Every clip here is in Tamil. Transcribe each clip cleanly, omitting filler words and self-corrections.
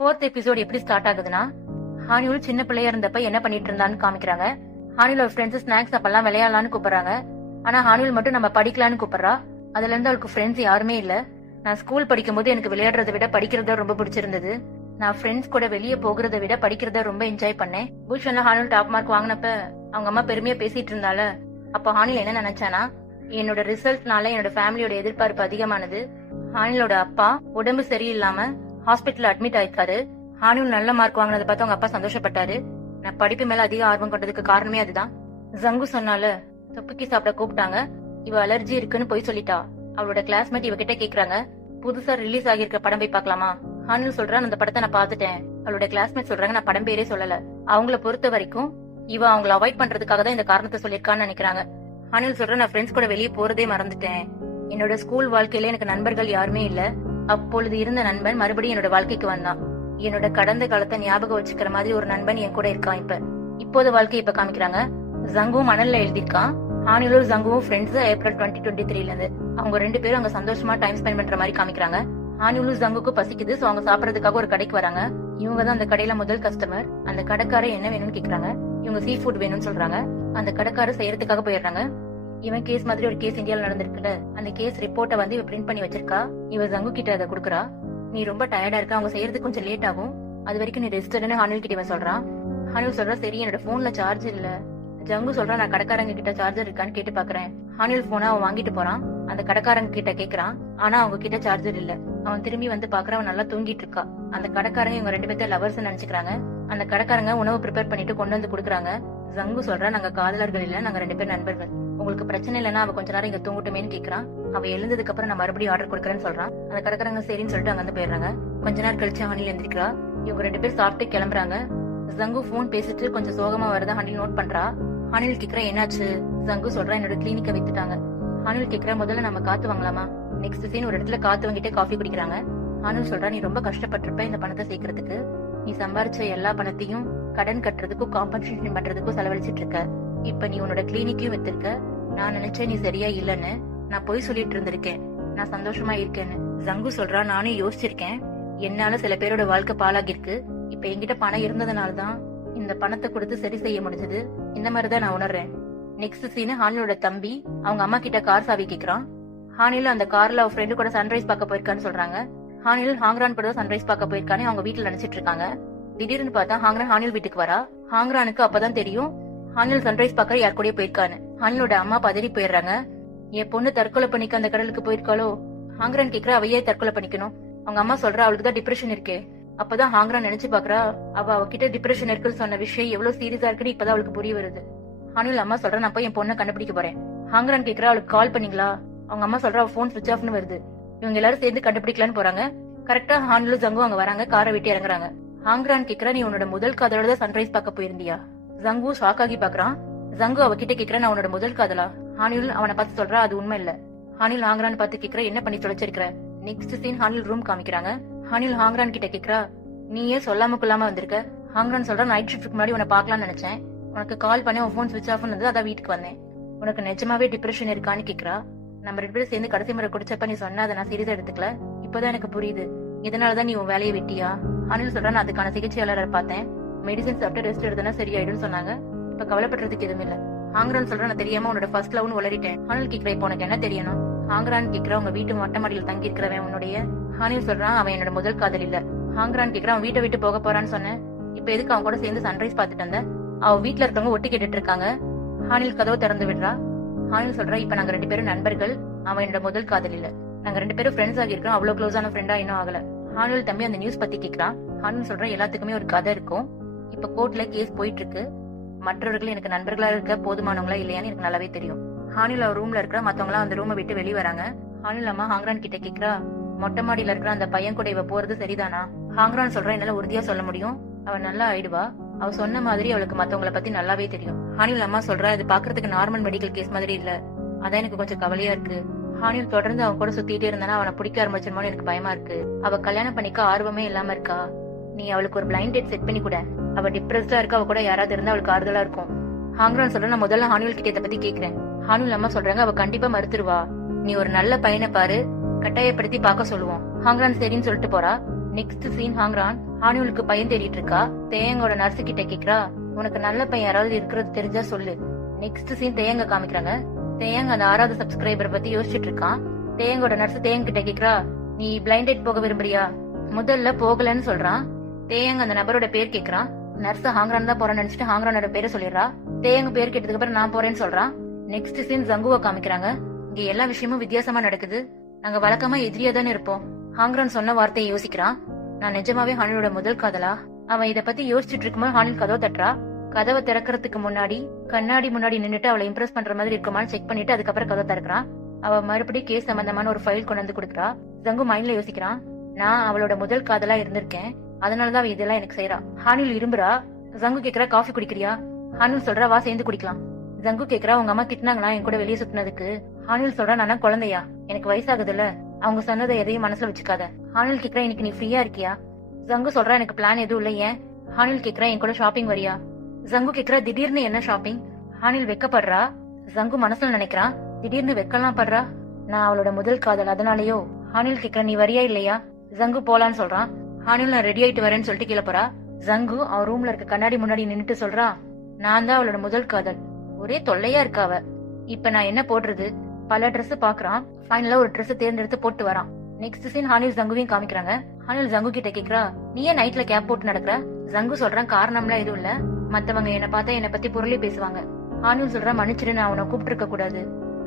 4th எபிசோட் எப்படி ஸ்டார்ட் ஆகுதுன்னா, ஹானியூல் சின்ன பிள்ளையா இருந்தப்ப என்ன பண்ணிட்டு இருந்தான்னு காமிக்கிறாங்க. ஹானியூல் ஃப்ரெண்ட்ஸ் ஸ்நாக்ஸ் அப்பெல்லாம் விளையாடலான்னு கூப்பிடுறாங்க. ஆனா ஹானியூல் மட்டும் நம்ம படிக்கலான்னு கூப்பிடுறா. அதுல இருந்து அவளுக்கு ஃப்ரெண்ட்ஸ் யாருமே இல்ல. நான் ஸ்கூல் படிக்கும் போது எனக்கு விளையாடுறதை விட படிக்கிறத ரொம்ப பிடிச்சிருந்தது. நான் ஃப்ரெண்ட்ஸ் கூட வெளியே போகிறத விட படிக்கிறத ரொம்ப என்ஜாய் பண்ணேன். பூஷன்ல ஹானியூல் டாப் மார்க் வாங்கினப்ப அவங்க அம்மா பெருமையா பேசிட்டு இருந்தால. அப்ப ஹானியூல் என்ன நினைச்சானா, என்னோட ரிசல்ட்னால என்னோட ஃபேமிலியோட எதிர்பார்ப்பு அதிகமானது. ஹானியூலோட அப்பா உடம்பு சரியில்லாம ஹாஸ்பிட்டல் அட்மிட் ஆயிருக்காரு. ஹானியூல் நல்ல மார்க் வாங்கினதை பார்த்து அவங்க அப்பா சந்தோஷப்பட்டாரு. நான் படிப்பு மேல அதிக ஆர்வம் கொண்டதுக்கு காரணமே அதுதான். ஜங்கு சொன்னால தொப்புக்கி சாப்பிட கூப்பிட்டாங்க. இவ அலர்ஜி இருக்குன்னு போய் சொல்லிட்டா. அவளோட கிளாஸ்மேட் இவகிட்ட கேக்குறாங்க, புதுசா ரிலீஸ் ஆகியிருக்க படம் போய் பாக்கலாமா? ஹானியூல் சொல்றான், அந்த படத்தை நான் பாத்துட்டேன். அவளோட கிளாஸ்மேட் சொல்றாங்க, நான் படம் பேரே சொல்லல. அவங்கள பொறுத்த வரைக்கும் இவ அவங்கள அவாய்ட் பண்றதுக்காக தான் இந்த காரணத்தை சொல்லிருக்கான்னு நினைக்கிறாங்க. ஹானியூல் சொல்ற, நான் ஃப்ரெண்ட்ஸ் கூட வெளியே போறதே மறந்துட்டேன். என்னோட ஸ்கூல் வாழ்க்கையில எனக்கு நண்பர்கள் யாருமே இல்ல. அப்பொழுது இருந்த நண்பன் மறுபடியும் என்னோட வாழ்க்கைக்கு வந்தான். என்னோட கடந்த காலத்தை ஞாபகம் வச்சுக்கிற மாதிரி ஒரு நண்பன் என் கூட இருக்கான். இப்போது வாழ்க்கை இப்ப காமிக்கிறாங்க. ஜங்குவும் மணல்ல எழுதிருக்கான். ஹானியூலும் ஜங்குவும் ஃப்ரெண்ட்ஸ் ஏப்ரல் 2023ல இருந்து. அவங்க 2 பேரும் அங்க சந்தோஷமா டைம் ஸ்பெண்ட் பண்ற மாதிரி காமிக்கிறாங்க. ஹானியூலும் ஜங்குக்கும் பசிக்குது, சோ அவங்க சாப்பிடறதுக்காக ஒரு கடைக்கு வராங்க. இவங்க தான் அந்த கடையில முதல் கஸ்டமர். அந்த கடைக்காரர் என்ன வேணும்னு கேக்குறாங்க. இவங்க சீ ஃபுட் வேணும்னு சொல்றாங்க. அந்த கடைக்காரர் செய்யறதுக்காக போயிடுறாங்க. இவன் கேஸ் மாதிரி ஒரு கேஸ் இந்தியால நடந்திருக்குல்ல, அந்த கேஸ் ரிப்போர்ட்டை வந்து இவ பிரிண்ட் பண்ணி வச்சிருக்கா. இவ ஜங்கு கிட்ட அதை குடுக்குறா. நீ ரொம்ப டயர்டா இருக்க, அவங்க செய்யறதுக்கு கொஞ்சம் லேட் ஆகும், அது வரைக்கும் நீ ரெஸ்ட் எடுன்னு ஹானியூல் கிட்ட இவன் சொல்றான். ஹானியூல் சொல்றா, சரி என்னோட போன்ல சார்ஜ் இல்ல. ஜங்கு சொல்றா, நான் கடைக்காரங்க கிட்ட சார்ஜர் இருக்கான்னு கேட்டு பாக்குறேன். ஹானியூல் போனை அவன் வாங்கிட்டு போறான். அந்த கடைக்காரங்க கிட்ட கேக்குறான், ஆனா அவங்க கிட்ட சார்ஜர் இல்ல. அவன் திரும்பி வந்து பாக்குறான், அவன் நல்லா தூங்கிட்டு இருக்கா. அந்த கடைக்காரங்க இவங்க 2 பேர்த்த லவர்ஸ் நினைச்சுக்கிறாங்க. அந்த கடைக்காரங்க உணவு ப்ரிப்பேர் பண்ணிட்டு கொண்டு வந்து குடுக்குறாங்க. ஜங்கு சொல்றா, நாங்க காதலர்கள் இல்ல, நாங்க 2 பேர் நண்பர்கள். உங்களுக்கு பிரச்சனை இல்லைன்னா அவ கொஞ்ச நேரம் இங்க தூங்கட்டுமேன்னு கேக்குறான். அவ எழுந்ததுக்கு அப்புறம் நான் மறுபடியும் ஆர்டர் கொடுக்கறேன்னு சொல்றான். அந்த கடைக்காரங்க சரின்னு சொல்லிட்டு அங்க வந்து போயிடுறாங்க. கொஞ்ச நேரம் கழிச்சு ஹானில் எந்திரிக்கிறா. இவங்க 2 பேர் சாப்பிட்டு கிளம்புறாங்க. ஜங்கு போன் பேசிட்டு கொஞ்சம் சோகமா வருதா ஹானில் நோட் பண்றா. ஹானில் கேக்குறா, என்னாச்சு? ஜங்கு சொல்றா, என்னோட கிளினிக்க வித்துட்டாங்க. ஹானில் கேக்குறா, முதல்ல நம்ம காத்து வாங்கலாமா? நெக்ஸ்ட் சீன் ஒரு இடத்துல காத்து வாங்கிட்டு காஃபி குடிக்கிறாங்க. ஹானில் சொல்றா, நீ ரொம்ப கஷ்டப்பட்டிருப்ப இந்த பணத்தை சேர்க்கறதுக்கு. நீ சம்பாரிச்ச எல்லா பணத்தையும் கடன் கட்டுறதுக்கும் காம்பன்சேஷன் பண்றதுக்கும் செலவழிச்சிட்டு இருக்க. இப்ப நீ உன்னோட கிளினிக்கையும் வித்திருக்க. நான் நினைச்சேன் நீ சரியா இல்லன்னு. நான் போய் சொல்லிட்டு இருந்திருக்கேன். நான் சந்தோஷமா இருக்கேன்னு. ஜங்கு சொல்றா, நானும் யோசிச்சிருக்கேன். என்னால சில பேரோட வாழ்க்கை பாழாகி இருக்கு. இப்ப என்கிட்ட பணம் இருந்ததுனாலதான் இந்த பணத்தை கொடுத்து சரி செய்ய முடிஞ்சது. இந்த மாதிரிதான் நான் உணர்றேன். நெக்ஸ்ட் சீன், ஹானிலோட தம்பி அவங்க அம்மா கிட்ட கார் சாவி கேக்குறான். ஹானில் அந்த கார்ல அவ ஃப்ரெண்டு கூட சன்ரைஸ் பார்க்க போயிருக்கான்னு சொல்றாங்க. ஹானில் ஹாங்ரான் கூட சன்ரைஸ் பார்க்க போயிருக்கான்னு அவங்க வீட்டுல நினைச்சிட்டு இருக்காங்க. திடீர்னு பார்த்தா ஹாங்ரான் ஹானில் வீட்டுக்கு வரா. ஹாங்ரானுக்கு அப்பதான் தெரியும் ஹானில் சன்ரைஸ் பார்க்க யார் கூட போயிருக்கான்னு. ஹானிலோட அம்மா பதறி போயிடுறாங்க. என் பொண்ணு தற்கொலை பண்ணிக்க அந்த கடலுக்கு போயிருக்காளோ? ஹாங்ரான் கேக்குறா, அவையே தற்கொலை பண்ணிக்கணும். அவங்க அம்மா சொல்றா, அவளுக்கு தான் டிப்ரெஷன் இருக்கே. அப்பதான் ஹாங்ரான் நினைச்சு பாக்குறா, அவகிட்ட டிப்ரெஷன் இருக்குன்னு சொன்ன விஷயம் எவ்வளவு சீரியஸா இருக்குன்னு இப்பதான் அவளுக்கு புரிய வருது. ஹானில் அம்மா சொல்றா, நான் போய் என் பொண்ணை கண்டுபிடிக்க போறேன். ஹாங்ரான் கேக்குறா, அவளுக்கு கால் பண்ணீங்களா? அவங்க அம்மா சொல்றா, அவ போன் சுவிச் ஆஃப்னு வருது. இவங்க எல்லாரும் சேர்ந்து கண்டுபிடிக்கலான்னு போறாங்க. கரெக்டா ஹானிலும் ஜங்கும் அங்க வராங்க. காரை விட்டு இறங்குறாங்க. ஹாங்ரான் கேக்குறா, நீ உன்னோட முதல் காதலோட தான் சன்ரைஸ் பார்க்க போயிருந்தியா? ஜங்கு ஷாக் ஆகி பாக்குறான். ஜங்கு அவகிட்ட கேக்குறா, நான் உன்னோட முதல் காதலா? ஹானில் அவனை பார்த்து சொல்றா, அது உண்மை இல்ல. ஹானில் ஹாங்ரான் பார்த்து கேக்குறா, என்ன பண்ணி தொலைச்சிருக்கிற? நெக்ஸ்ட் சீன், ஹானில் ரூம் காமிக்கிறாங்க. ஹானில் ஹாங்ரான் கிட்ட கேக்குறா, நீ ஏன் சொல்லாம கொள்ளாம வந்திருக்க? ஹாங்ரான் சொல்றா, நைட் ஷிஃப்ட்க்கு முன்னாடி உன்னை பாக்கலாம்னு நினைச்சேன். உனக்கு கால் பண்ணி உன் போன் சுவிச் ஆஃப் பண்ணது, அதான் வீட்டுக்கு வந்தேன். உனக்கு நிஜமாவே டிப்ரெஷன் இருக்கான்னு கேக்குறா. நம்ம 2 பேரும் சேர்ந்து கடைசி முறை குடிச்சப்ப நீ சொன்ன அதை நான் சீரியஸா எடுத்துக்கல. இப்பதான் எனக்கு புரியுது, இதனாலதான் நீ உன் வேலையை விட்டியா? ஹானில் சொல்றா, நான் அதுக்கான சிகிச்சையாளரை பார்த்தேன். மெடிசன் சாப்பிட்டு ரெஸ்ட் எடுத்தனா சரியாயிடும் சொன்னாங்க. இப்ப கவலைப்படுறதுக்கு எதுவும் இல்ல. ஹாங்ரான் சொல்றா, நான் தெரியாம உன்னோட ஃபர்ஸ்ட் லவ்னு உளறிட்டேன். ஹானில் கேக்குறா, இப்போ உனக்கு என்ன தெரியணும்? ஹாங்ரான் கேக்குறா, உங்க வீட்டு மொட்டை மாடியில் தங்கி இருக்கிறவன் உன்னுடைய? ஹானில் சொல்றான், அவன் என்னோட முதல் காதல் இல்ல. ஹாங்ரான் கேக்குறா, அவன் வீட்டை விட்டு போக போறான்னு சொன்னேன். இப்ப எதுக்கு அவன் கூட சேர்ந்து சன்ரைஸ் பாத்துட்டு வந்த? அவ வீட்டுல இருக்கவங்க ஒட்டு கேட்டுட்டு இருக்காங்க. ஹானில் கதவை திறந்து விடுறா. ஹானில் சொல்றா, இப்ப நாங்க 2 பேரும் நண்பர்கள். அவன் என்னோட முதல் காதல் இல்ல. நாங்க 2 பேரும் ஃப்ரெண்ட்ஸ் ஆகி இருக்கோம். அவ்வளவு க்ளோஸான ஃப்ரெண்டா இன்னும் ஆகல. ஹானில் தம்பி அந்த நியூஸ் பத்தி கேக்குறான். ஹானில் சொல்றா, எல்லாத்துக்குமே ஒரு கதை இருக்கும். இப்ப கோர்ட்ல கேஸ் போயிட்டு இருக்கு. மற்றவர்கள் எனக்கு நண்பர்களா இருக்க போதுமானவங்களா இல்லையான்னு எனக்கு நல்லாவே தெரியும். ஹானில் அவர் ரூம்ல இருக்கிற மத்தவங்களா அந்த ரூமை விட்டு வெளியே வராங்க. ஹானில் அம்மா ஹாங்ரான் கிட்ட கேக்குறா, மொட்டை மாடியில இருக்கிற அந்த பையன் கூட இவ போறது சரிதானா? ஹாங்ரான் சொல்றா, என்னால உறுதியா சொல்ல முடியும். அவன் நல்லா ஆயிடுவா. அவ சொன்ன மாதிரி அவளுக்கு மத்தவங்களை பத்தி நல்லாவே தெரியும். ஹானில் அம்மா சொல்றா, இது பாக்குறதுக்கு நார்மல் மெடிக்கல் கேஸ் மாதிரி இல்ல. அதான் எனக்கு கொஞ்சம் கவலையா இருக்கு. ஹானில் தொடர்ந்து அவன் கூட சுத்திட்டே இருந்தானா அவனை பிடிக்க ஆரம்பிச்சிருமோன்னு எனக்கு பயமா இருக்கு. அவ கல்யாணம் பண்ணிக்க ஆர்வமே இல்லாம இருக்கா. நீ அவளுக்கு ஒரு பிளைண்ட் டேட் செட் பண்ணி கூட. அவ டிப்ரெஸ்டா இருக்க, அவ கூட யாராவது இருந்தா அவளுக்கு ஆறுதலா இருக்கும். ஹாங்ரான் சொல்ற, நான் முதல்ல ஹானில் கிட்ட இதை பத்தி கேக்குறேன். ஹானில் அம்மா சொல்றாங்க, அவ கண்டிப்பா மறுத்துருவா. நீ ஒரு நல்ல பையனை பாரு, கட்டாயப்படுத்தி பார்க்க சொல்லுவோம். ஹாங்ரான் சரின்னு சொல்லிட்டு போறா. நெக்ஸ்ட் சீன் ஹாங்ரான் ஹானியூலுக்கு பையன் தேடிட்டு இருக்கா. தேயங்கோட நர்ஸு கிட்ட கேக்குறா, உனக்கு நல்ல பையன் யாராவது இருக்கிறது தெரிஞ்சா சொல்லு. நெக்ஸ்ட் சீன் தேயங்க காமிக்கிறாங்க. தேயங்க அந்த 6வது சப்ஸ்கிரைபர் பத்தி யோசிச்சுட்டு இருக்கான். தேயங்கோட நர்ஸ் தேயங்க கிட்ட கேக்குறா, நீ பிளைண்ட் டேட் போக விரும்புறியா? முதல்ல போகலன்னு சொல்றான். தேயங்க அந்த நபரோட பேர் கேக்குறான். நர்ஸ் ஹாங்ரான் தான் போறேன்னு நினைச்சிட்டு ஹாங்ரானோட பேரை சொல்லிடுறா. தேயங்க பேர் கேட்டதுக்கு அப்புறம் நான் போறேன்னு சொல்றான். நெக்ஸ்ட் சீன் ஜங்குவை காமிக்கிறாங்க. இங்க எல்லா விஷயமும் வித்தியாசமா நடக்குது. நாங்க வழக்கமா எதிரியா தானே இருப்போம். ஹாங்ரான் சொன்ன வார்த்தையை யோசிக்கிறான். நான் நிஜமாவே ஹானிலோட முதல் காதலா? அவன் இத பத்தி யோசிச்சுட்டு இருக்கும்போது ஹானில் கதவை தட்டுறா. கதவை திறக்கிறதுக்கு முன்னாடி கண்ணாடி முன்னாடி நின்னுட்டு அவளை இம்ப்ரெஸ் பண்ற மாதிரி இருக்குமான்னு செக் பண்ணிட்டு அதுக்கப்புறம் கதவை திறக்கிறான். அவ மறுபடியும் கேஸ் சம்பந்தமான ஒரு ஃபைல் கொண்டு வந்து கொடுக்குறா. ஜங்கு மைண்ட்ல யோசிக்கிறான், நான் அவளோட முதல் காதலா இருந்திருக்கேன், அதனாலதான் அவ இதெல்லாம் எனக்கு செய்யறா. ஹானில் இரும்புறா. ஜங்கு கேக்குறா, காஃபி குடிக்கிறியா? ஹானில் சொல்றா, வா சேர்ந்து குடிக்கலாம். ஜங்கு கேக்குறா, உங்க அம்மா திட்டினாங்களா என் கூட வெளியே சுத்தினதுக்கு? ஹானில் சொல்றா, நானா குழந்தையா? எனக்கு வயசாகுதுல்ல, அவங்க சொன்னதை எதையும் மனசுல வச்சுக்காத. ஹானில் கேக்குறா, இன்னைக்கு நீ ஃப்ரீயா இருக்கியா? ஜங்கு சொல்றா, எனக்கு பிளான் எதுவும் இல்ல, ஏன்? ஹானில் கேக்குறா, என் கூட ஷாப்பிங் வரியா? ஜங்கு கேக்குறா, திடீர்னு என்ன ஷாப்பிங்? ஹானில் வெக்கப்படுறா. ஜங்கு மனசுல நினைக்கிறான், திடீர்னு வெக்கலாம் படுறா, நான் அவளோட முதல் காதல் அதனாலயோ. ஹானில் கேக்குறா, நீ வரியா இல்லையா? ஜங்கு போலான்னு சொல்றான். ஹானில் நான் ரெடி ஆயிட்டு வரேன்னு சொல்லிட்டு கீழே போறா. ஜங்கு அவன் ரூம்ல இருக்க கண்ணாடி முன்னாடி நின்னுட்டு சொல்றா, நான் தான் அவளோட முதல் காதல். ஒரே தொல்லையா இருக்காவ. இப்ப நான் என்ன போடுறது? பல ட்ரெஸ் பாக்குறான். ஃபைனலா ஒரு ட்ரெஸ் தேர்ந்தெடுத்து போட்டு வரான். நெக்ஸ்ட் சீன் ஹானில் ஜங்குவையும் காமிக்கிறாங்க. ஹானில் ஜங்கு கிட்ட கேக்குறா, நீ ஏன் நைட்ல கேப் போட்டு நடக்கிற? ஜங்கு சொல்றான், காரணம்லாம் எதுவும் இல்ல, மத்தவங்க என்ன பார்த்தா என்ன பத்தி பொருளே பேசுவாங்க. ஹானில் சொல்றான், மன்னிச்சிடு, நான் அவனை கூப்பிட்டு இருக்க கூடாது.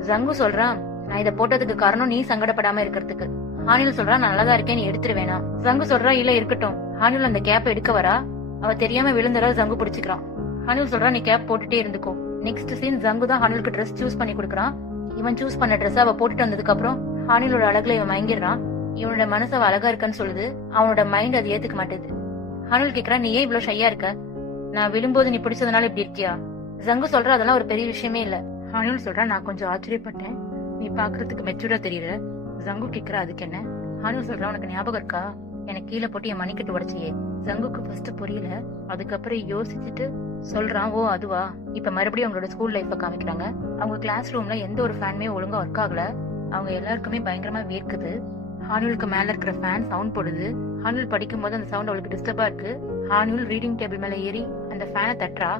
ஜங்கு சொல்றான், நான் இதை போட்டதுக்கு காரணம் நீ சங்கடப்படாம இருக்கிறதுக்கு. ஹானில் சொல்றான், நான் நல்லாதான் இருக்கேன், நீ எடுத்துரு வேணாம். ஜங்கு சொல்றா, இல்ல இருக்கட்டும். ஹானில் அந்த கேப் எடுக்க வரா. அவ தெரியாம விழுந்தரா ஜங்கு பிடிச்சுக்கிறான். ஹானில் சொல்றா, நீ கேப் போட்டுட்டே இருந்துக்கோ. நெக்ஸ்ட் சீன் ஜங்கு தான் ஹானிலுக்கு ட்ரெஸ் சூஸ் பண்ணி கொடுக்குறான். இவன் சூஸ் பண்ண ட்ரெஸ் அவ போட்டுட்டு வந்ததுக்கு அப்புறம் ஹானிலோட அழகுல இவன் மயங்கிடுறான். இவனோட மனசு அவ அழகா இருக்கான்னு சொல்லுது. அவனோட மைண்ட் அது ஏத்துக்க மாட்டேது. ஹானில் கேக்குறா, நீ ஏன் இவ்வளவு ஷையா இருக்க? நான் விழும்போது நீ பிடிச்சதுனால இப்படி இருக்கியா? ஜங்கு சொல்ற, அதெல்லாம் ஒரு பெரிய விஷயமே இல்ல. ஹானில் சொல்றா, நான் கொஞ்சம் ஆச்சரியப்பட்டேன், நீ பாக்குறதுக்கு மெச்சூரா தெரியற. ஜங்கு கேக்குறா, அதுக்கு என்ன? ஹானில் சொல்றா, உனக்கு ஞாபகம் இருக்கா, எனக்கு கீழே போட்டு என் மணிக்கட்டு உடைச்சியே? ஜங்குக்கு ஃபர்ஸ்ட் புரியல. அதுக்கப்புறம் யோசிச்சுட்டு சொல்றான், ஓ அதுவா? இப்ப மறுபடியும் அவங்களோட ஸ்கூல் லைஃப காமிக்கிறாங்க. அவங்க கிளாஸ் ரூம்ல எந்த ஒரு ஃபேனுமே ஒழுங்கா ஒர்க் ஆகல. அவங்க எல்லாருக்குமே பயங்கரமா வேர்க்குது. ஹானிலுக்கு மேல இருக்கிற ஃபேன் சவுண்ட் போடுது. ஹானில் படிக்கும் போது அந்த சவுண்ட் அவளுக்கு டிஸ்டர்பா இருக்கு. ஹானில் ரீடிங் டேபிள் மேல ஏறி அந்த ஃபேனை தட்டுறா.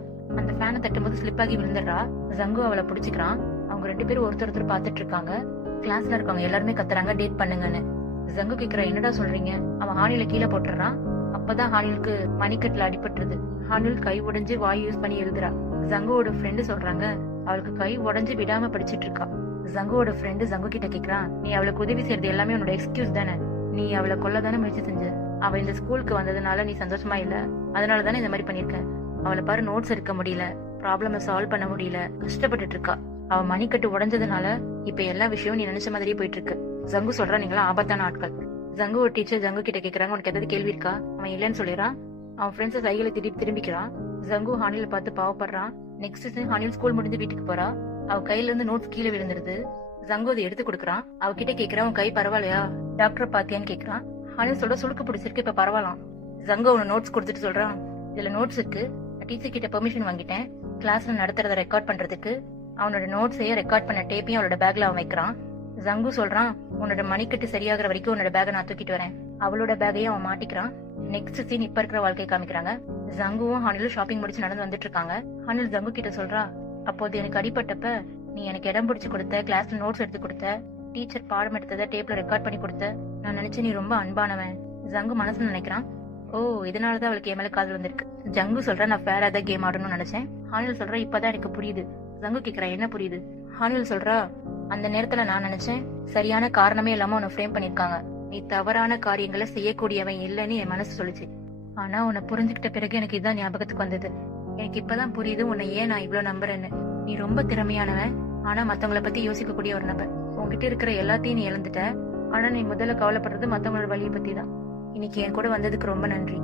அந்த ஃபேனை தட்டும் போது ஸ்லிப் ஆகி விழுந்துடுறா. ஜங்கு அவளை பிடிச்சிக்கிறான். அவங்க 2 பேரும் ஒருத்தர் பாத்துட்டு இருக்காங்க. கிளாஸ்ல இருக்கவங்க எல்லாருமே கத்துறாங்க, டேட் பண்ணுங்கன்னு. ஜங்கு கேக்குற, என்னடா சொல்றீங்க? அவன் ஹானில கீழே போட்டுறான். அப்பதான் ஹானிலுக்கு மணிக்கட்டுல அடிபட்டுருது. ஹானில் கை உடைஞ்சு வாய் யூஸ் பண்ணி எழுதுறா. ஜங்குவோட ஃப்ரெண்டு சொல்றாங்க, அவளுக்கு கை உடைஞ்சு விடாம படிச்சிட்டு இருக்கா. ஜங்குவோட ஃப்ரெண்டு ஜங்கு கிட்ட கேக்குறான், நீ அவளுக்கு உதவி செய்யறது எல்லாமே உன்னோட எக்ஸ்கியூஸ் தானே? நீ அவளை கொல்லதானே முயற்சி செஞ்ச? அவ இந்த ஸ்கூலுக்கு வந்ததுனால நீ சந்தோஷமா இல்ல, அதனாலதானே இந்த மாதிரி பண்ணிருக்க. அவளை பாரு, நோட்ஸ் எடுக்க முடியல, ப்ராப்ளம சால்வ் பண்ண முடியல, கஷ்டப்பட்டுட்டு இருக்கா. அவ மணிக்கட்டு உடைஞ்சதுனால இப்ப எல்லா விஷயமும் நீ நினைச்ச மாதிரியே போயிட்டு இருக்கு. ஜங்கு சொல்றா, நீங்களா ஆபத்தான ஆட்கள். ஜங்கு ஒரு டீச்சர் ஜங்கு கிட்ட கேக்குறாங்க, உனக்கு ஏதாவது கேள்வி இருக்கா? அவன் இல்லன்னு சொல்லிடுறான். அவன் ஃப்ரெண்ட்ஸ் சைக்கிளை திரும்பிக்கிறான். ஜங்கு ஹானில பார்த்து பாவப்படுறான். நெக்ஸ்ட் சீன் ஹானில் ஸ்கூல் முடிஞ்சு வீட்டுக்கு போறா. அவ கையில இருந்து நோட்ஸ் கீழே விழுந்துருது. ஜங்கு அதை எடுத்து கொடுக்குறான். அவ கிட்ட கேக்குறான், உன் கை பரவாயில்லையா, டாக்டர் பாத்தியான்னு கேக்குறான். ஹானில் சொல்ற, சுளுக்கு பிடிச்சிருக்கு, இப்ப பரவாயில்லாம். ஜங்கு அவன நோட்ஸ் கொடுத்துட்டு சொல்றான், இதுல நோட்ஸ் இருக்கு, டீச்சர் கிட்ட பெர்மிஷன் வாங்கிட்டேன் கிளாஸ்ல நடத்துறத ரெக்கார்ட் பண்றதுக்கு. அவனோட நோட்ஸையே ரெக்கார்ட் பண்ண டேப்பையும் அவளோட பேக்ல அவன் வைக்கிறான். ஜங்கு சொல்றான், உன்னோட மணிக்கட்டு சரியாகிற வரைக்கும் உன்னோட பேக்கை நான் தூக்கிட்டு வரேன். அவளோட பேக்கையும் அவன் மாட்டிக்கிறான். நெக்ஸ்ட் சீன் இப்ப இருக்கிற வாழ்க்கை காமிக்கிறாங்க. ஜங்குவும் ஹானிலும் ஷாப்பிங் முடிச்சு நடந்து வந்துட்டு இருக்காங்க. ஹானில் ஜங்கு கிட்ட சொல்றா, அப்போது எனக்கு அடிபட்டப்ப நீ எனக்கு இடம் பிடிச்சு கொடுத்த, கிளாஸ்ல நோட்ஸ் எடுத்து கொடுத்த, டீச்சர் பாடம் எடுத்ததை டேப்ல ரெக்கார்ட் பண்ணி கொடுத்த, நான் நினைச்சேன் நீ ரொம்ப அன்பானவன். ஜங்கு மனசுல நினைக்கிறான், ஓ இதனாலதான் அவளுக்கு என் மேல காதல் வந்திருக்கு. ஜங்கு சொல்ற, நான் ஃபேரா தான் கேம் ஆடணும்னு நினைச்சேன். ஹானில் சொல்ற, இப்பதான் எனக்கு புரியுது. ஜங்கு கேக்குறா, என்ன புரியுது? ஹானில் சொல்றா, அந்த நேரத்துல நான் நினைச்சேன் சரியான காரணமே இல்லாம உன்னை ஃப்ரேம் பண்ணிருக்காங்க, நீ தவறான காரியங்களை செய்யக்கூடியவன் இல்லன்னு என் மனசு சொல்லுச்சு. ஆனா உன்னை புரிஞ்சுக்கிட்ட பிறகு எனக்கு இதுதான் ஞாபகத்துக்கு வந்தது. எனக்கு இப்பதான் புரியுது உன்னை ஏன் நான் இவ்வளவு நம்புறேன்னு. நீ ரொம்ப திறமையானவன், ஆனா மத்தவங்கள பத்தி யோசிக்க கூடிய ஒரு நபர். உன்கிட்ட இருக்கிற எல்லாத்தையும் நீ இழந்துட்ட, ஆனா நீ முதல்ல கவலைப்படுறது மத்தவங்களோட வழியை பத்தி தான். இன்னைக்கு என் கூட வந்ததுக்கு ரொம்ப நன்றி.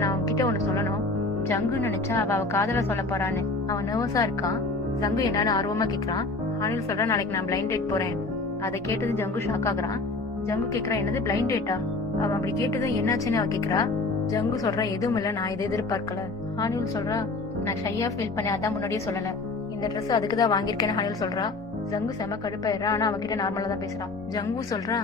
நான் உன்கிட்ட ஒண்ணு சொல்லணும். ஜங்கு நினைச்சா அவ காதல சொல்ல போறான்னு. அவன் நர்வஸா இருக்கான். ஜங்கு என்னன்னு ஆர்வமா கேக்குறான். ஹானில் சொல்ற, நாளைக்கு நான் பிளைண்ட் டேட் போறேன். அதை கேட்டது ஜங்கு ஷாக் ஆகுறான். ஜங்கு கேக்குறா, என்னது பிளைண்ட் டேட்டா? அவன் அப்படி கேட்டதும் என்னாச்சுன்னு அவ கேக்குறா. ஜங்கு சொல்றா, எதுவும் இல்ல, நான் இதை எதிர்பார்க்கல. ஹானில் சொல்றா, நான் ஷையா ஃபீல் பண்ண, அதான் முன்னாடியே சொல்லல. இந்த ட்ரெஸ் அதுக்குதான் வாங்கியிருக்கேன்னு ஹானில் சொல்றா. ஜங்கு செம கடுப்பாயிரா, ஆனா அவகிட்ட நார்மலா தான் பேசுறான். ஜங்கு சொல்றா,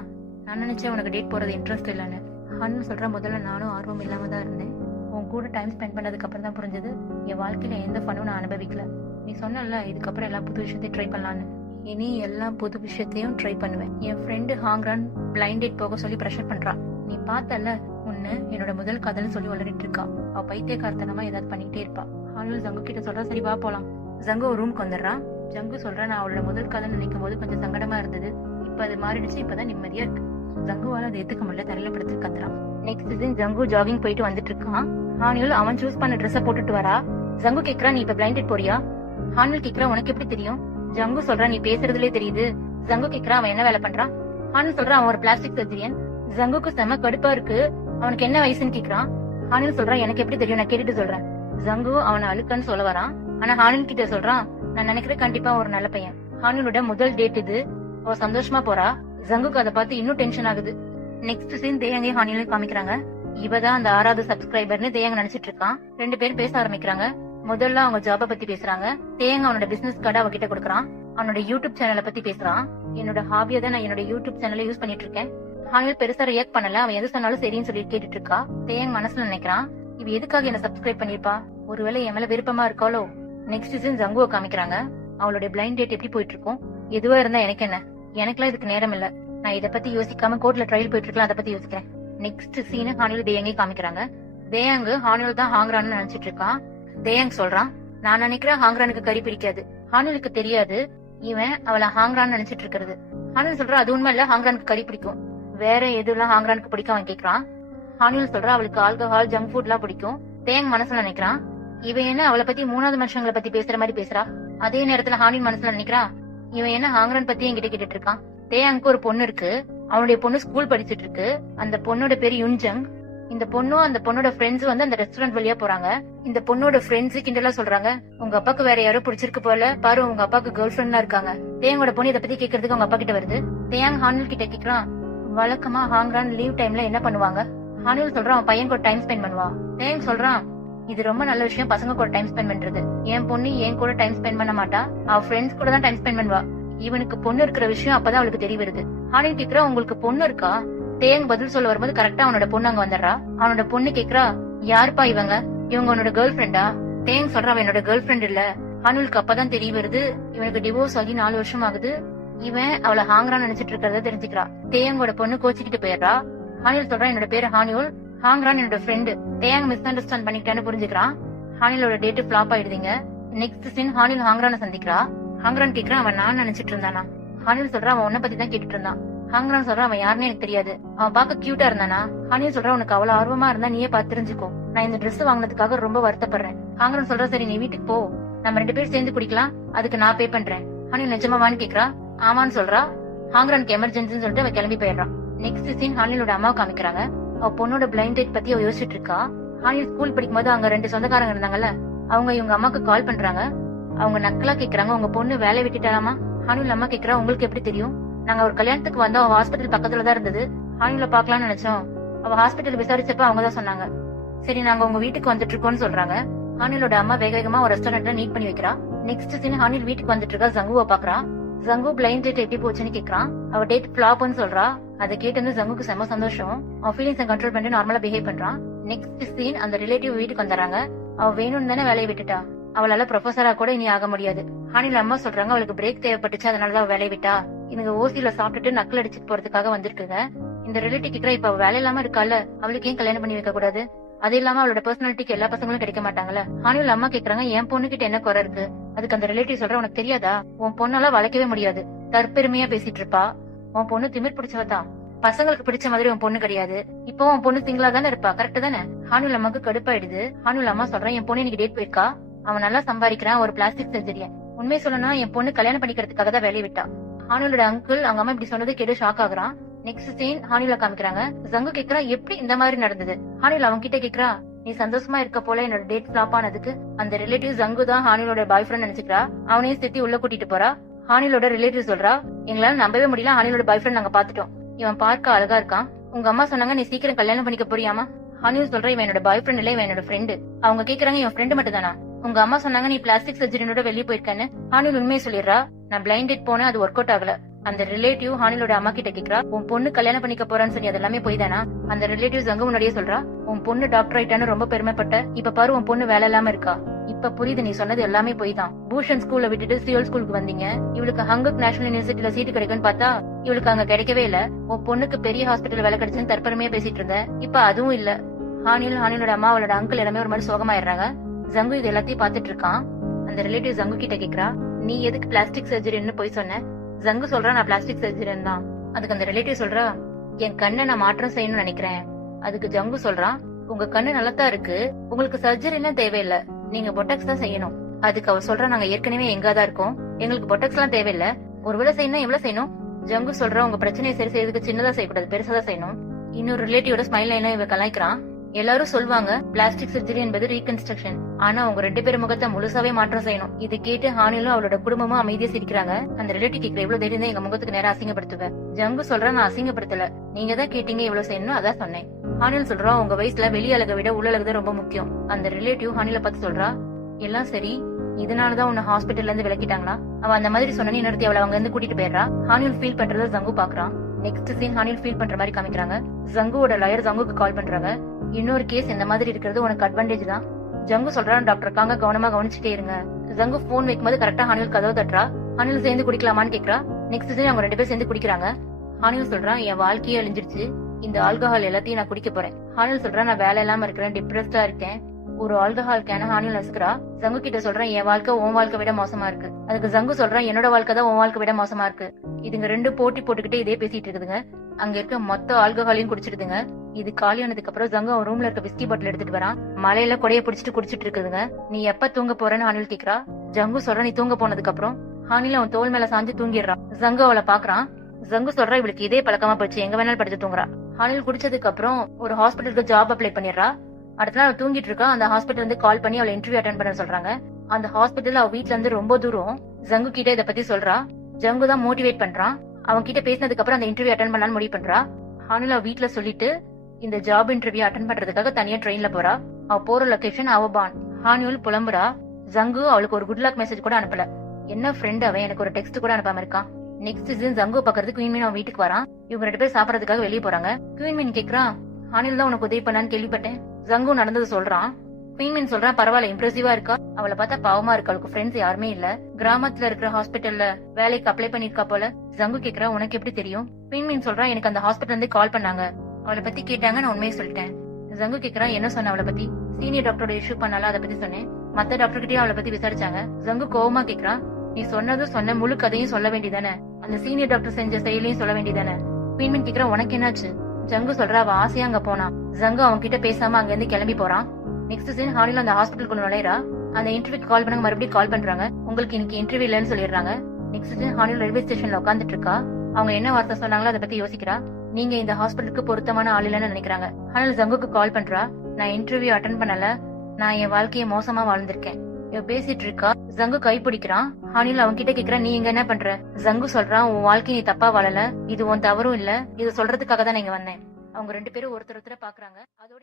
நான் நினைச்சேன் உனக்கு டேட் போறது இன்ட்ரெஸ்ட் இல்லன்னு. ஹானில் சொல்ற முதல்ல நானும் ஆர்வம் இல்லாம தான் இருந்தேன். உன் கூட டைம் ஸ்பெண்ட் பண்ணதுக்கு அப்புறம் தான் புரிஞ்சது என் வாழ்க்கையில எந்த ஃபனும் நான் அனுபவிக்கல. நீ சொன்னல இதுக்கப்புறம் எல்லா புது விஷயத்தையும் ட்ரை பண்ணலான்னு. இனி எல்லா புது விஷயத்தையும் ட்ரை பண்ணுவேன். என் ஃப்ரெண்டு ஹாங்ரான் பிளைண்ட் டேட் போக சொல்லி ப்ரெஷர் பண்றான். நீ பார்த்தல உன்ன என்னோட முதல் காதல்னு சொல்லி வளரிட்டு இருக்கா. அவ பைத்தியக்காரத்தனமா ஏதாவது பண்ணிட்டே இருப்பா. ஹானில் ஜங்கு கிட்ட சொல்றா, சரி வா போலாம். ஜங்கு ஒரு ரூம்க்கு வந்துடுறான். ஜங்கு சொல்ற, நான் அவளோட முதல் காதல் நினைக்கும் போது கொஞ்சம் சங்கடமா இருந்தது, இப்ப அது மாறிடுச்சு, இப்பதான் நிம்மதியா இருக்கு. ஜங்குவால அதை ஏத்துக்க முடியல, தரையில படுத்து கத்துறான். நெக்ஸ்ட் சீன் ஜங்கு ஜாகிங் போயிட்டு வந்துட்டு இருக்கான். ஹானில் அவன் சூஸ் பண்ண ட்ரெஸ் போட்டுட்டு வரா. ஜங்கு கேக்குறா, நீ இப்ப பிளைண்டட் போறியா? ஹானில் கேக்குறா, உனக்கு எப்படி தெரியும்? ஜங்கு சொல்றா, நீ பேசுறதுலே தெரியுது. ஜங்கு கேக்குறா, அவன் என்ன வேலை பண்றான்? ஹானில் சொல்றா, அவன் ஒரு பிளாஸ்டிக் சர்ஜரியன். ஜங்குக்கு செம கடுப்பா இருக்கு. அவனுக்கு என்ன வயசுன்னு கேக்குறான். ஹானில் சொல்றா, எனக்கு எப்படி தெரியும், நான் கேட்டுட்டு சொல்றேன். ஜங்கு அவனை அழுக்கன்னு சொல்ல வரான். ஆனா ஹானில் கிட்ட சொல்றான், நான் நினைக்கிறேன் கண்டிப்பா ஒரு நல்ல பையன். ஹானிலோட முதல் டேட் இது. அவ சந்தோஷமா போறா. ஜங்குக்கு அதை பார்த்து இன்னும் டென்ஷன் ஆகுது. நெக்ஸ்ட் சீன் தேயங்கே ஹானிலும் காமிக்கிறாங்க. இவதான் அந்த 6வது சப்ஸ்கிரைபர்னு தேயங்க நினைச்சிட்டு இருக்கான். 2 பேரும் பேச ஆரம்பிக்கிறாங்க. முதல்ல அவங்க ஜாப பத்தி பேசுறாங்க. தேயங்க அவனோட பிசினஸ் கார்டு அவகிட்ட கொடுக்கறான். அவனோட யூடியூப் சேனலை பத்தி பேசுறான். என்னோட ஹாபியா தான் நான் என்னோட யூடியூப் சேனலை யூஸ் பண்ணிட்டு இருக்கேன். ஹானில் பெருசா ரியாக்ட் பண்ணல. அவன் எது சொன்னாலும் சரின்னு சொல்லி கேட்டுட்டு இருக்கா. தேயங் மனசுல நினைக்கிறான், இவ எதுக்காக என்ன சப்ஸ்கிரைப் பண்ணிருப்பா? ஒருவேளை என் மேல விருப்பமா இருக்காளோ? நெக்ஸ்ட் சீன் ஜங்குவை காமிக்கிறாங்க. அவளுடைய பிளைண்ட் டேட் எப்படி போயிட்டு இருக்கும்? எதுவா இருந்தா எனக்கு என்ன, எனக்குலாம் இதுக்கு நேரம் இல்ல. நான் இத பத்தி யோசிக்காம கோர்ட்ல ட்ரையல் போயிட்டு இருக்கலாம், அதை பத்தி யோசிக்கிறேன். நெக்ஸ்ட் சீன் ஹானில் தேயங்கே காமிக்கிறாங்க. தேயாங்கு ஹானில் தான் ஹாங்ரான்னு நினைச்சிட்டு இருக்கான். தேயாங் சொல்றான், நான் நினைக்கிறேன் ஹாங்ரானுக்கு கறி பிடிக்காது. ஹானிலுக்கு தெரியாது இவன் அவளை ஹாங்ரான்னு நினைச்சிட்டு இருக்கிறது. ஹானில் சொல்றா, அது உண்மை இல்ல, ஹாங்ரானுக்கு கறி பிடிக்கும். வேற எதுலாம் ஹாங்ரானுக்கு பிடிக்கும் அவன் கேக்குறான். ஹானில் சொல்றா, அவளுக்கு ஆல்கஹால் ஜங்க் ஃபுட் எல்லாம் பிடிக்கும். தேயாங் மனசுல நினைக்கிறான், இவன் என்ன அவளை பத்தி 3வது மனுஷங்களை பத்தி பேசுற மாதிரி பேசுறா. அதே நேரத்துல ஹானில் மனசுல நினைக்கிறான், இவன் என்ன ஹாங்ரான் பத்தி என்கிட்ட கேட்டுட்டு இருக்கான். தேயாங்க்கு ஒரு பொண்ணு இருக்கு. அவனுடைய பொண்ணு ஸ்கூல் படிச்சிட்டு இருக்கு. அந்த பொண்ணோட பேரு யுன்ஜங். இந்த பொண்ணும் அந்த பொண்ணோட ஃப்ரெண்ட்ஸ் வந்து அந்த ரெஸ்டாரண்ட் வழியா போறாங்க. இந்த பொண்ணோட ஃப்ரெண்ட்ஸ் கிண்டலா சொல்றாங்க, உங்க அப்பாக்கு வேற யாரோ பிடிச்சிருக்கு போல பாரு, உங்க அப்பாக்கு கேர்ள் ஃப்ரெண்ட்லாம் இருக்காங்க. தேயாங்கோட பொண்ணு இதை பத்தி கேக்குறதுக்கு அவங்க அப்பா கிட்ட வருது. தேயாங் ஹானில் கிட்ட கேக்குறான், வழக்கமா ஹாங்ரான் லீவ் டைம்ல என்ன பண்ணுவாங்க? ஹானில் சொல்றான், அவன் பையன் கூட டைம் ஸ்பெண்ட் பண்ணுவா. தேயாங் சொல்றான், இது ரொம்ப நல்ல விஷயம், பசங்க கூட டைம் ஸ்பெண்ட் பண்றது. என் பொண்ணு என் கூட டைம் ஸ்பெண்ட் பண்ண மாட்டா, அவ ஃப்ரெண்ட்ஸ் கூட தான் டைம் ஸ்பெண்ட் பண்ணுவா. இவனுக்கு பொண்ணு இருக்கிற விஷயம் அப்பதான் அவளுக்கு தெரிய வருது. ஹானில் கேக்குறா, உங்களுக்கு பொண்ணு இருக்கா? தேயங் பதில் சொல்ல வரும்போது கரெக்டா அவனோட பொண்ணு அங்க வந்துடுறா. அவனோட பொண்ணு கேக்குறா, யாருப்பா இவங்க? இவங்க உன்னோட கேர்ள் ஃப்ரெண்டா? தேயங் சொல்றா, அவன் என்னோட கேர்ள் ஃப்ரெண்ட் இல்ல. ஹானிலுக்கு அப்பதான் தெரிய வருது இவனுக்கு டிவோர்ஸ் ஆகி 4 வருஷம் ஆகுது. இவன் அவளை ஹாங்ரான் நினைச்சிட்டு இருக்கிறத தெரிஞ்சுக்கிறா. தேயங்கோட பொண்ணு கோச்சிக்கிட்டு போயிடுறா. ஹானில் சொல்றா, என்னோட பேரு ஹானியோல், ஹாங்ரான் என்னோட ஃப்ரெண்டு. தேயாங் மிஸ் அண்டர்ஸ்டாண்ட் பண்ணிக்கிட்டான்னு புரிஞ்சுக்கிறான். ஹானிலோட டேட் ஃபிளாப் ஆயிடுதுங்க. நெக்ஸ்ட் சீன் ஹானில் ஹாங்ரான சந்திக்கிறா. ஹாங்ரான் கேக்குறான், அவன் நான் நினைச்சிட்டு இருந்தானா? ஹானில் சொல்றா, அவன் உன்ன பத்தி தான் கேட்டுட்டு இருந்தான். ஹாங்ரான் சொல்றான், அவன் யாருன்னு எனக்கு தெரியாது, அவன் பாக்க கியூட்டா இருந்தானா? ஹானில் சொல்றா, உனக்கு அவ்வளவு ஆர்வமா இருந்தா நீயே பார்த்து தெரிஞ்சுக்கோ, நான் இந்த ட்ரெஸ் வாங்கினதுக்காக ரொம்ப வருத்தப்படுறேன். ஹாங்ரான் சொல்றா, சரி நீ வீட்டுக்கு போ, நம்ம 2 பேரும் சேர்ந்து குடிக்கலாம், அதுக்கு நான் பே பண்றேன். ஹானில் நிஜமாவான்னு கேக்குறா. ஆமான்னு சொல்றா. ஹாங்ரானுக்கு எமர்ஜென்சின்னு சொல்லிட்டு அவ கிளம்பி போயிடுறான். நெக்ஸ்ட் சீன் ஹானிலோட அம்மாவை காமிக்கிறாங்க. அவ பொண்ணோட பிளைண்ட் டேட் பத்தி அவ யோசிச்சுட்டு இருக்கா. ஹானில் ஸ்கூல் படிக்கும் போது அங்க 2 சொந்தக்காரங்க இருந்தாங்கல்ல, அவங்க இவங்க அம்மாக்கு கால் பண்றாங்க. அவங்க நக்கலா கேக்குறாங்க, உங்க பொண்ணு வேலை விட்டுட்டாலாமா? ஹானில் அம்மா கேக்குறா, உங்களுக்கு எப்படி தெரியும்? நாங்க ஒரு கல்யாணத்துக்கு வந்தோம், அவ ஹாஸ்பிட்டல் பக்கத்துலதான் இருந்தது, ஹானில பாக்கலாம்னு நினைச்சோம். அவ ஹாஸ்பிட்டல் விசாரிச்சப்ப அவங்கதான் சொன்னாங்க. சரி நாங்க உங்க வீட்டுக்கு வந்துட்டு இருக்கோம்னு சொல்றாங்க. ஹானிலோட அம்மா வேக வேகமா ஒரு ரெஸ்டாரண்ட்ல நீட் பண்ணி வைக்கிறா. நெக்ஸ்ட் சீன் ஹானில் வீட்டுக்கு வந்துட்டு இருக்கா. ஜங்குவை பாக்குறா. ஜங்கு பிளைண்ட் டேட் எப்படி போச்சுன்னு கேக்குறான். அவ டேட் ஃபிளாப்னு சொல்றா. அதை கேட்டு ஜங்குக்கு செம சந்தோஷம். அவன் ஃபீலிங்ஸை கண்ட்ரோல் பண்ணி நார்மலா பிஹேவ் பண்றான். நெக்ஸ்ட் சீன் அந்த ரிலேட்டிவ் வீட்டுக்கு வந்துறாங்க. அவ வேணும்னு தானே வேலையை விட்டுட்டா, அவளால ப்ரொஃபஸரா கூட இனி ஆக முடியாது. ஹானில் அம்மா சொல்றாங்க, அவளுக்கு பிரேக் தேவைப்பட்டுச்சு, அதனாலதான் வேலையை விட்டா. இவங்க ஓசியில சாப்பிட்டுட்டு நக்கல் அடிச்சுட்டு போறதுக்காக வந்திருக்குங்க. இந்த ரிலேட்டிவ் கிட்ட இப்ப அவ வேலை இல்லாம இருக்கால, அவளுக்கு ஏன் கல்யாணம் பண்ணி வைக்க கூடாது? அது இல்லாம அவளோட பர்சனாலிட்டிக்கு எல்லா பசங்களும் கிடைக்க மாட்டாங்கல்ல. ஹானில் அம்மா கேக்குறாங்க, என் பொண்ணு கிட்ட என்ன குறை இருக்கு? அதுக்கு அந்த ரிலேட்டிவ் சொல்ற, உனக்கு தெரியாதா, உன் பொண்ணால வளர்க்கவே முடியாது, தற்பெருமையா பேசிட்டு இருப்பா, உன் பொண்ணு திமிர் பிடிச்சவதான், பசங்களுக்கு பிடிச்ச மாதிரி உன் பொண்ணு கிடையாது, இப்போ உன் பொண்ணு சிங்கிளா தானே இருப்பா, கரெக்ட் தானே? ஹானில் அம்மாக்கு கடுப்பாயிடுது. ஹானில் அம்மா சொல்றேன், என் பொண்ணு இன்னைக்கு டேட் போயிருக்கா, அவன் நல்லா சம்பாதிக்கிறான், ஒரு பிளாஸ்டிக் சர்ஜரியன். உண்மையை சொல்லணும்னா என் பொண்ணு கல்யாணம் பண்ணிக்கிறதுக்காக தான் வேலையை விட்டா. ஹானிலோட அங்கிள் அவங்க அம்மா இப்படி சொன்னது கேட்டு ஷாக் ஆகுறான். நெக்ஸ்ட் சீன் ஹானில காமிக்கிறாங்க. ஜங்கு கேக்குறா, எப்படி இந்த மாதிரி நடந்தது? ஹானில் அவங்க கிட்ட கேக்குறா, நீ சந்தோஷமா இருக்க போல என்னோட டேட் ஃபிளாப் ஆனதுக்கு அந்த ரிலேட்டிவ் ஜங்கு தான் ஹானிலோட பாய் ஃப்ரெண்ட் நினைச்சுக்கிறா. அவனையும் சேர்த்து உள்ள கூட்டிட்டு போறா. ஹானிலோட ரிலேட்டிவ் சொல்றா, எங்களால நம்பவே முடியல, ஹானிலோட பாய் ஃப்ரெண்ட் நாங்க பாத்துட்டோம், இவன் பார்க்க அழகா இருக்கான், உங்க அம்மா சொன்னாங்க நீ சீக்கிரம் கல்யாணம் பண்ணிக்க போறியாமா? ஹானில் சொல்றா, இவன் என்னோட பாய் ஃப்ரெண்ட் இல்ல, இவன் என்னோட ஃப்ரெண்டு. அவங்க கேக்குறாங்க, இவன் ஃப்ரெண்டு மட்டும் தானா? உங்க அம்மா சொன்னாங்க நீ பிளாஸ்டிக் சர்ஜரியோட வெளியே போயிருக்கேன்னு. ஹானில் உண்மையை சொல்லிடுறா, நான் பிளைண்ட் டேட் போனேன், அது ஒர்க் அவுட் ஆகல, அந்த ரிலேட்டிவ் ஹானிலோட அம்மா கிட்ட கேக்குறா, உன் பொண்ணு கல்யாணம் பண்ணிக்க போறான்னு சொல்லி அது எல்லாமே போய் தானா? அந்த ரிலேட்டிவ் ஜங்கு முன்னாடியே சொல்றா, உன் பொண்ணு டாக்டர் ஆயிட்டான்னு ரொம்ப பெருமைப்பட்ட, இப்ப பாரு உன் பொண்ணு வேலை இல்லாம இருக்கா. இப்ப புரியுது நீ சொன்னது எல்லாமே போய் தான். பூஷன் ஸ்கூல்ல விட்டுட்டு சியோல் ஸ்கூலுக்கு வந்தீங்க. இவளுக்கு ஹங்கக் நேஷனல் யூனிவர்சிட்டில சீட்டு கிடைக்கும்னு பார்த்தா இவளுக்கு அங்க கிடைக்கவே இல்ல. உன் பொண்ணுக்கு பெரிய ஹாஸ்பிட்டல் வேலை கிடைச்சுன்னு தற்பெருமையா பேசிட்டு இருந்த, இப்ப அதுவும் இல்ல. ஹானிலோட அம்மா அவளோட அங்கிள் எல்லாமே ஒரு மாதிரி சோகமாயிடுறாங்க. ஜங்கு இது எல்லாத்தையும் பாத்துட்டு இருக்கான். அந்த ரிலேட்டிவ் ஜங்கு கிட்ட கேக்குறா, நீ எதுக்கு பிளாஸ்டிக் சர்ஜரின்னு போய் சொன்ன? ஜங்கு சொல்றா, நான் பிளாஸ்டிக் சர்ஜரின்னு தான். அதுக்கு அந்த ரிலேட்டிவ் சொல்றா, என் கண்ணை நான் மாற்றம் செய்யணும்னு நினைக்கிறேன். அதுக்கு ஜங்கு சொல்றான், உங்க கண்ணு நல்லாத்தான் இருக்கு, உங்களுக்கு சர்ஜரி எல்லாம் தேவையில்லை, நீங்க பொட்டாக்ஸ் தான் செய்யணும். அதுக்கு அவர் சொல்றா, நாங்க ஏற்கனவே எங்காதான் இருக்கோம், எங்களுக்கு பொட்டாக்ஸ் எல்லாம் தேவையில்லை, ஒருவேளை செய்யணும் எவ்வளவு செய்யணும்? ஜங்கு சொல்றா, உங்க பிரச்சனையை சரி செய்யறதுக்கு சின்னதா செய்யக்கூடாது, பெருசாதான் செய்யணும். இன்னொரு ரிலேட்டிவோட ஸ்மைல் லைனா இவ கலாய்க்கிறான். எல்லாரும் சொல்லுவாங்க பிளாஸ்டிக் சர்ஜரி என்பது ரீகன்ஸ்ட்ரக்ஷன், ஆனா அவங்க 2 பேரும் முகத்தை முழுசாவே மாற்றம் செய்யணும். இது கேட்டு ஹானிலும் அவளோட குடும்பமும் அமைதியா சிரிக்கிறாங்க. அந்த ரிலேட்டிவ் கேக்குற, எவ்வளவு தைரியம் தான் எங்க முகத்துக்கு நேரம் அசிங்கப்படுத்துவேன்? ஜங்கு சொல்றா, நான் அசிங்கப்படுத்தல, நீங்க தான் கேட்டீங்க எவ்வளவு செய்யணும் அதான் சொன்னேன். ஹானில் சொல்றா, உங்க வயசுல வெளி அழகை விட உள்ள அழகு தான் ரொம்ப முக்கியம். அந்த ரிலேட்டிவ் ஹானில பார்த்து சொல்றா, எல்லாம் சரி, இதனாலதான் உன்ன ஹாஸ்பிட்டல்ல இருந்து விலக்கிட்டாங்களா? அவ அந்த மாதிரி சொன்னி நிறுத்தி அவளை அவங்க இருந்து கூட்டிட்டு போயிடுறா. ஹானில் ஃபீல் பண்றத ஜங்கு பாக்குறான். நெக்ஸ்ட் சீன் ஹானில் ஃபீல் பண்ற மாதிரி காமிக்கிறாங்க. ஜங்குவோட லாயர் ஜங்குக்கு கால் பண்றாங்க. இன்னொரு கேஸ் இந்த மாதிரி இருக்கிறது உனக்கு அட்வான்டேஜ் தான். ஜங்கு சொல்றான், டாக்டர் காங்க கவனமா கவனிச்சுட்டே இருங்க. ஜங்கு போன் வைக்கும்போது கரெக்டா ஹானில் கதவு தட்டுறா. ஹானில் சேர்ந்து குடிக்கலாமான்னு கேக்குறா. நெக்ஸ்ட் சீன் அவங்க 2 பேரும் சேர்ந்து குடிக்கிறாங்க. ஹானில் சொல்றான், என் வாழ்க்கையே அழிஞ்சிருச்சு, இந்த ஆல்கஹால் எல்லாத்தையும் நான் குடிக்க போறேன். ஹானில் சொல்றான், நான் வேலை இல்லாம இருக்கிறேன், டிப்ரெஸ்டா இருக்கேன். ஒரு ஆல்கஹால் கேன ஹானில் நசுக்கிறா. ஜங்கு கிட்ட சொல்றேன், என் வாழ்க்கை உன் வாழ்க்கை விட மோசமா இருக்கு. அதுக்கு ஜங்கு சொல்றான், என்னோட வாழ்க்கை தான் உன் வாழ்க்கை விட மோசமா இருக்கு. இதுங்க 2 போட்டி போட்டுக்கிட்டே இதே பேசிட்டு இருக்குதுங்க. அங்க இருக்க மொத்த ஆல்கஹாலையும் குடிச்சிடுதுங்க. இது காலியானதுக்கு அப்புறம் ஜங்கு அவன் ரூம்ல இருக்க விஸ்கி பாட்டில் எடுத்துட்டு வரான். மலையில கொடைய பிடிச்சிட்டு குடிச்சிட்டு இருக்குதுங்க. நீ எப்ப தூங்க போறேன்னு ஹானில் கேக்குறா. ஜங்கு சொல்ற, நீ தூங்க போனதுக்கு அப்புறம். ஹானில் அவன் தோல் மேல சாஞ்சு தூங்கிடுறான். ஜங்கு அவளை பாக்குறான். ஜங்கு சொல்றா, இவளுக்கு இதே பழக்கமா போச்சு, எங்க வேணாலும் படுத்து தூங்குறா. ஹானில் குடிச்சதுக்கு அப்புறம் ஒரு ஹாஸ்பிட்டலுக்கு ஜாப் அப்ளை பண்ணிடுறா. அடுத்த நாள் தூங்கிட்டு இருக்கா. அந்த ஹாஸ்பிட்டல் இருந்து கால் பண்ணி அவளை இன்டர்வியூ அட்டென்ட் பண்ண சொல்றாங்க. அந்த ஹாஸ்பிட்டல் அவ வீட்ல இருந்து ரொம்ப தூரம். ஜங்கு கிட்ட இத பத்தி சொல்றா. ஜங்கு தான் மோட்டிவேட் பண்றான். அவன் கிட்ட பேசினதுக்கு அப்புறம் அந்த இன்டர்வியூ அட்டென்ட் பண்ணலாம்னு முடிவு பண்றா. ஹானில் அவ வீட்ல சொல்லிட்டு இந்த ஜாப் இன்டர்வியூ அட்டென்ட் பண்றதுக்காக தனியா ட்ரெயின்ல போறா. அவ போற லொகேஷன் அவபான். ஹானில் புலம்புறா. ஜங்கு அவளுக்கு ஒரு குட் லக் மெசேஜ் கூட அனுப்பல. என்ன ஃப்ரெண்ட் அவன், எனக்கு ஒரு டெக்ஸ்ட் கூட அனுப்பாம இருக்கான். நெக்ஸ்ட் சீன் ஜங்கு பாக்குறது குயின் மீன் அவன் வீட்டுக்கு வரான். இவங்க 2 பேரும் சாப்பிடறதுக்காக வெளியே போறாங்க. குயின் மீன் கேக்குறான், ஹானில் தான் உனக்கு உதவி பண்ணான்னு கேள்விப்பட்டேன். ஜங்கு நடந்தது சொல்றான். குயின் மீன் சொல்றான், பரவாயில்ல, இம்ப்ரெசிவா இருக்கா, அவளை பார்த்தா பாவமா இருக்கா, அவளுக்கு ஃப்ரெண்ட்ஸ் யாருமே இல்ல, கிராமத்துல இருக்கிற ஹாஸ்பிட்டல்ல வேலைக்கு அப்ளை பண்ணிருக்கா போல. ஜங்கு கேக்குறா, உனக்கு எப்படி தெரியும்? குயின் மீன் சொல்றான், எனக்கு அந்த ஹாஸ்பிட்டல் இருந்து கால் பண்ணாங்க, அவளை பத்தி கேட்டாங்க, நான் உண்மையை சொல்லிட்டேன். ஜங்கு கேக்குறா, என்ன சொன்ன அவளை பத்தி? சீனியர் டாக்டரோட இஷ்யூ பண்ணால அதை பத்தி சொன்னேன். மத்த டாக்டர் கிட்டயும் அவளை பத்தி விசாரிச்சாங்க. ஜங்கு கோவமா கேக்குறான், நீ சொன்ன முழு கதையும் சொல்ல வேண்டியதானே, அந்த சீனியர் டாக்டர் செஞ்ச செயலையும் சொல்ல வேண்டியதானே? குயின் மீன் கேக்குறா, உனக்கு என்னாச்சு? ஜங்கு சொல்றா, அவ ஆசையா அங்க போனா. ஜங்கு அவங்க கிட்ட பேசாம அங்க இருந்து கிளம்பி போறான். நெக்ஸ்ட் சீன் ஹானில் அந்த ஹாஸ்பிட்டலுக்குள்ள நுழையறா. அந்த இன்டர்வியூக்கு கால் பண்ணாங்க, மறுபடியும் கால் பண்றாங்க. உங்களுக்கு இன்னைக்கு இன்டர்வியூ இல்லன்னு சொல்லிடுறாங்க. நெக்ஸ்ட் சீன் ஹானில் ரயில்வே ஸ்டேஷன்ல உட்காந்துட்டு இருக்கா. அவங்க என்ன வார்த்தை சொன்னாங்களோ அதை பத்தி யோசிக்கிறா. நீங்க இந்த ஹாஸ்பிட்டலுக்கு பொருத்தமான ஆள் இல்லன்னு நினைக்கிறாங்க. ஹானில் ஜங்குக்கு கால் பண்றா. நான் இன்டர்வியூ அட்டென்ட் பண்ணல, நான் என் வாழ்க்கையை மோசமா வாழ்ந்திருக்கேன். இவ பேசிட்டு இருக்கா. ஜங்கு கை பிடிக்கிறான். ஹானில் அவங்க கிட்ட கேக்குறா, நீ இங்க என்ன பண்ற? ஜங்கு சொல்றான், உன் வாழ்க்கை நீ தப்பா வாழல, இது உன் தவறும் இல்ல, இது சொல்றதுக்காக தான் நான் இங்க வந்தேன். அவங்க 2 பேரும் ஒருத்தர் பாக்குறாங்க. அதோட